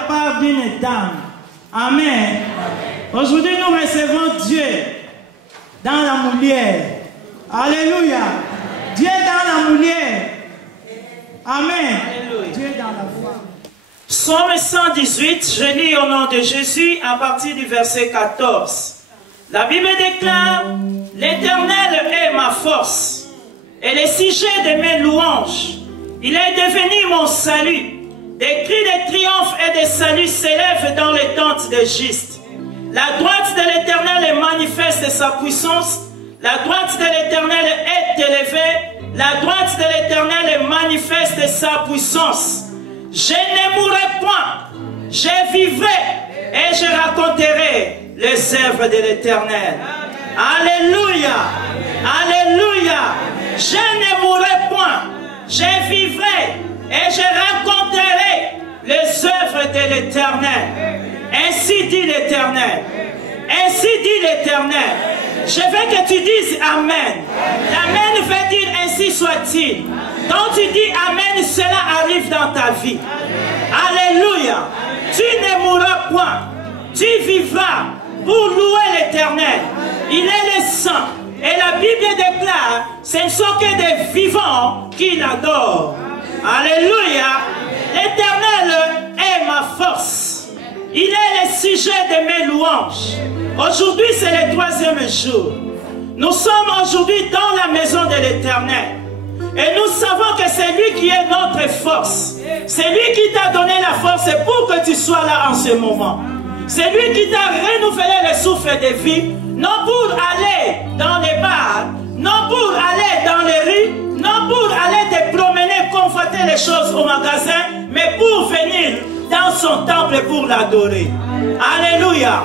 la part d'une dame. Amen. Aujourd'hui, nous recevons Dieu dans la moulière. Alléluia. Dieu dans la moulière. Amen. Alléluia. Dieu dans la foi. Psaume 118, je lis au nom de Jésus à partir du verset 14. La Bible déclare, l'Éternel est ma force et le sujet de mes louanges. Il est devenu mon salut. Des cris de triomphe et de salut s'élèvent dans les tentes de juste. La droite de l'Éternel manifeste sa puissance. La droite de l'Éternel est élevée. La droite de l'Éternel manifeste sa puissance. Je ne mourrai point, je vivrai et je raconterai les œuvres de l'Éternel. Alléluia, alléluia. Je ne mourrai point, je vivrai et je raconterai les œuvres de l'Éternel. Ainsi dit l'Éternel. Ainsi dit l'Éternel. Je veux que tu dises Amen. Amen veut dire ainsi soit-il. Quand tu dis Amen, cela arrive dans ta vie. Alléluia. Tu ne mourras point. Tu vivras pour louer l'Éternel. Il est le saint. Et la Bible déclare, ce ne sont que des vivants qui l'adorent. Alléluia. L'Éternel est ma force. Il est le sujet de mes louanges. Aujourd'hui, c'est le 3e jour. Nous sommes aujourd'hui dans la maison de l'Éternel. Et nous savons que c'est lui qui est notre force. C'est lui qui t'a donné la force pour que tu sois là en ce moment. C'est lui qui t'a renouvelé le souffle de vie. Non pour aller dans les bars, non pour aller dans les rues, non pour aller te promener, conforter les choses au magasin, mais pour venir dans son temple pour l'adorer. Alléluia.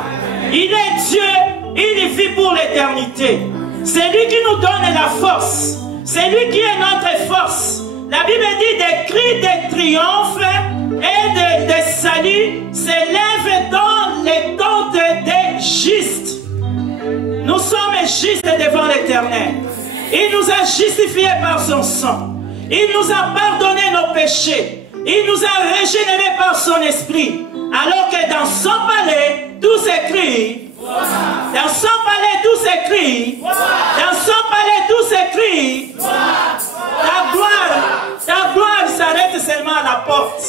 Il est Dieu, il vit pour l'éternité. C'est lui qui nous donne la force. C'est lui qui est notre force. La Bible dit des cris de triomphe et de salut s'élèvent dans les tentes des justes. Nous sommes justes devant l'Éternel. Il nous a justifiés par son sang. Il nous a pardonné nos péchés. Il nous a régénérés par son esprit. Alors que dans son palais, tout s'écrit. Dans son palais, tout s'écrit. Dans son palais, tout s'écrit. Ta gloire s'arrête seulement à la porte.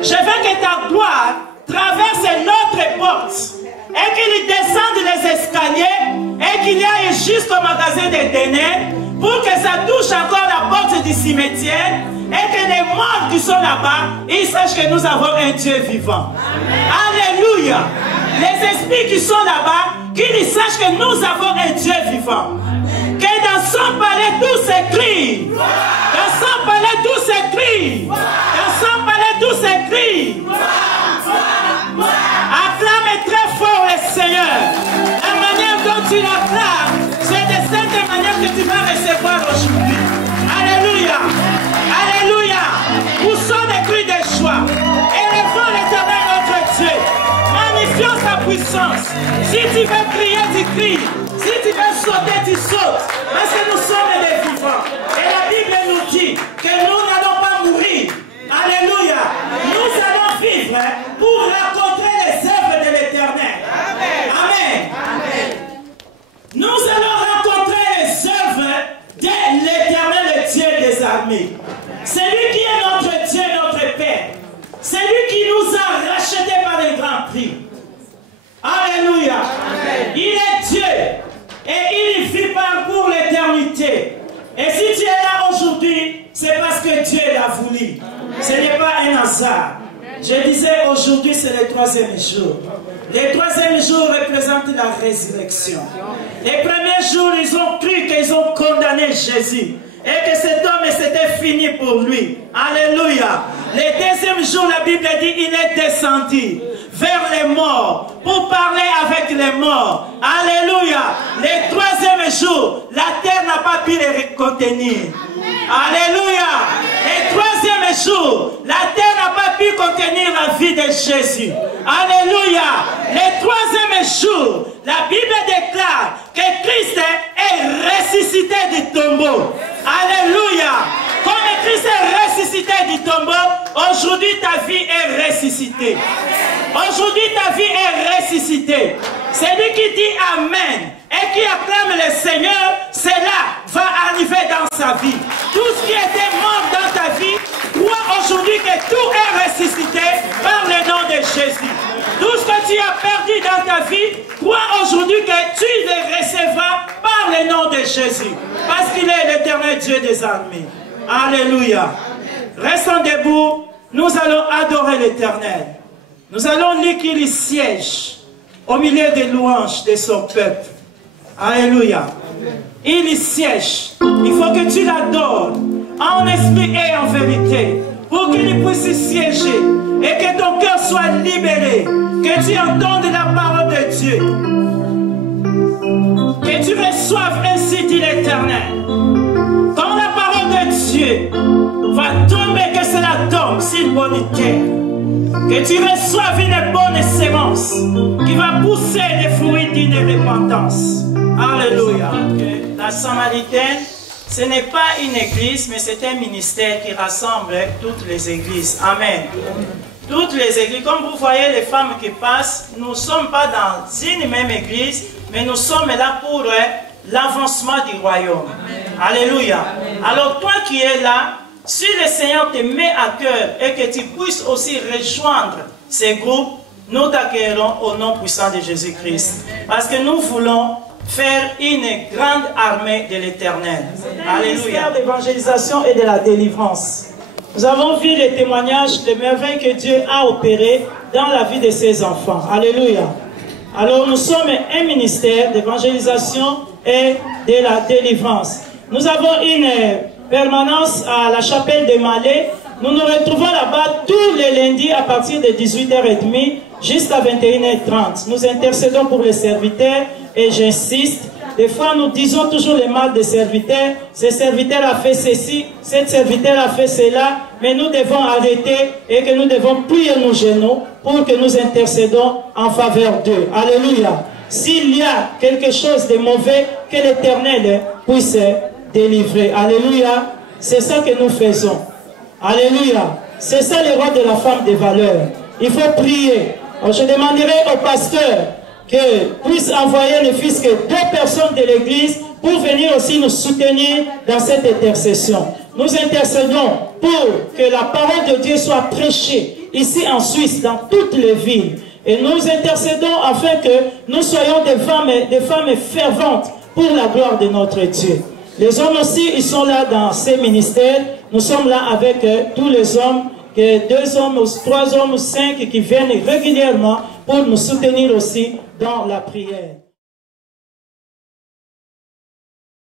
Je veux que ta gloire traverse notre porte. Et qu'il descende les escaliers. Et qu'il y aille jusqu'au magasin des ténèbres. Pour que ça touche encore la porte du cimetière. Et que les morts qui sont là-bas, ils sachent que nous avons un Dieu vivant. Alléluia. Les esprits qui sont là-bas, qu'ils sachent que nous avons un Dieu vivant. Que dans son palais tout s'écrit. Dans son palais tout s'écrit. Dans son palais tout s'écrit. Acclame très fort le Seigneur. La manière dont tu l'acclames, c'est de cette manière que tu vas recevoir aujourd'hui. Alléluia. Alléluia. Où sont les cris de joie? Élevons l'Éternel notre Dieu. Magnifions sa puissance. Si tu veux crier, tu cries. Si tu veux sauter, tu sautes. Parce que nous sommes des vivants. Et la Bible nous dit que nous n'allons pas mourir. Alléluia. Nous allons vivre pour rencontrer les œuvres de l'Éternel. Amen. Amen. Nous allons rencontrer les œuvres de l'Éternel, le Dieu des armées. C'est lui qui est notre Dieu, notre Père. C'est lui qui nous a rachetés par un grand prix. Alléluia. Amen. Il est Dieu et il vit pour l'éternité. Et si tu es là aujourd'hui, c'est parce que Dieu l'a voulu. Ce n'est pas un hasard. Je disais aujourd'hui c'est le 3e jour. Le 3e jour représente la résurrection. Les premiers jours, ils ont cru qu'ils ont condamné Jésus. Et que cet homme, c'était fini pour lui. Alléluia. Le 2e jour, la Bible dit, il est descendu vers les morts pour parler avec les morts. Alléluia. Le 3e jour, la terre n'a pas pu les contenir. Alléluia. Le 3e jour, la terre n'a pas pu contenir la vie de Jésus. Alléluia. Le 3e jour, la Bible déclare que Christ est ressuscité du tombeau. Alléluia. Comme Christ est ressuscité du tombeau, aujourd'hui ta vie est ressuscitée. ressuscité. Aujourd'hui, ta vie est ressuscitée. Celui qui dit Amen et qui acclame le Seigneur, cela va arriver dans sa vie. Tout ce qui était mort dans ta vie, crois aujourd'hui que tout est ressuscité par le nom de Jésus. Tout ce que tu as perdu dans ta vie, crois aujourd'hui que tu le recevras par le nom de Jésus. Parce qu'il est l'éternel Dieu des armées. Alléluia. Restons debout, nous allons adorer l'éternel. Nous allons lire qu'il siège au milieu des louanges de son peuple. Alléluia. Il y siège. Il faut que tu l'adores en esprit et en vérité pour qu'il puisse siéger et que ton cœur soit libéré, que tu entendes la parole de Dieu, que tu reçoives ainsi dit l'Éternel. Quand la parole de Dieu va tomber, que cela tombe sur une bonne terre, que tu reçoives une bonne sémence qui va pousser des fruits d'une repentance. Alléluia. La Samaritaine, ce n'est pas une église, mais c'est un ministère qui rassemble toutes les églises. Amen. Toutes les églises, comme vous voyez les femmes qui passent, nous ne sommes pas dans une même église, mais nous sommes là pour l'avancement du royaume. Amen. Alléluia. Amen. Alors toi qui es là, si le Seigneur te met à cœur et que tu puisses aussi rejoindre ces groupes, nous t'accueillerons au nom puissant de Jésus-Christ. Parce que nous voulons faire une grande armée de l'Éternel. Alléluia. L'évangélisation et de la délivrance. Nous avons vu les témoignages, les merveilles que Dieu a opérées dans la vie de ses enfants. Alléluia. Alors nous sommes un ministère d'évangélisation et de la délivrance. Nous avons une permanence à la chapelle de Malais. Nous nous retrouvons là-bas tous les lundis à partir de 18h30 jusqu'à 21h30. Nous intercédons pour les serviteurs et j'insiste. Des fois, nous disons toujours le mal des serviteurs. Ce serviteur a fait ceci, cette serviteur a fait cela. Mais nous devons arrêter et que nous devons plier nos genoux pour que nous intercédons en faveur d'eux. Alléluia. S'il y a quelque chose de mauvais, que l'Éternel puisse délivrer. Alléluia. C'est ça que nous faisons. Alléluia. C'est ça le rôle de la femme de valeur. Il faut prier. Alors, je demanderai au pasteur que puisse envoyer le fils que 2 personnes de l'église pour venir aussi nous soutenir dans cette intercession. Nous intercédons pour que la parole de Dieu soit prêchée ici en Suisse, dans toutes les villes. Et nous intercédons afin que nous soyons des femmes ferventes pour la gloire de notre Dieu. Les hommes aussi, ils sont là dans ces ministères. Nous sommes là avec tous les hommes, 2 hommes, 3 hommes, 5 qui viennent régulièrement pour nous soutenir aussi dans la prière.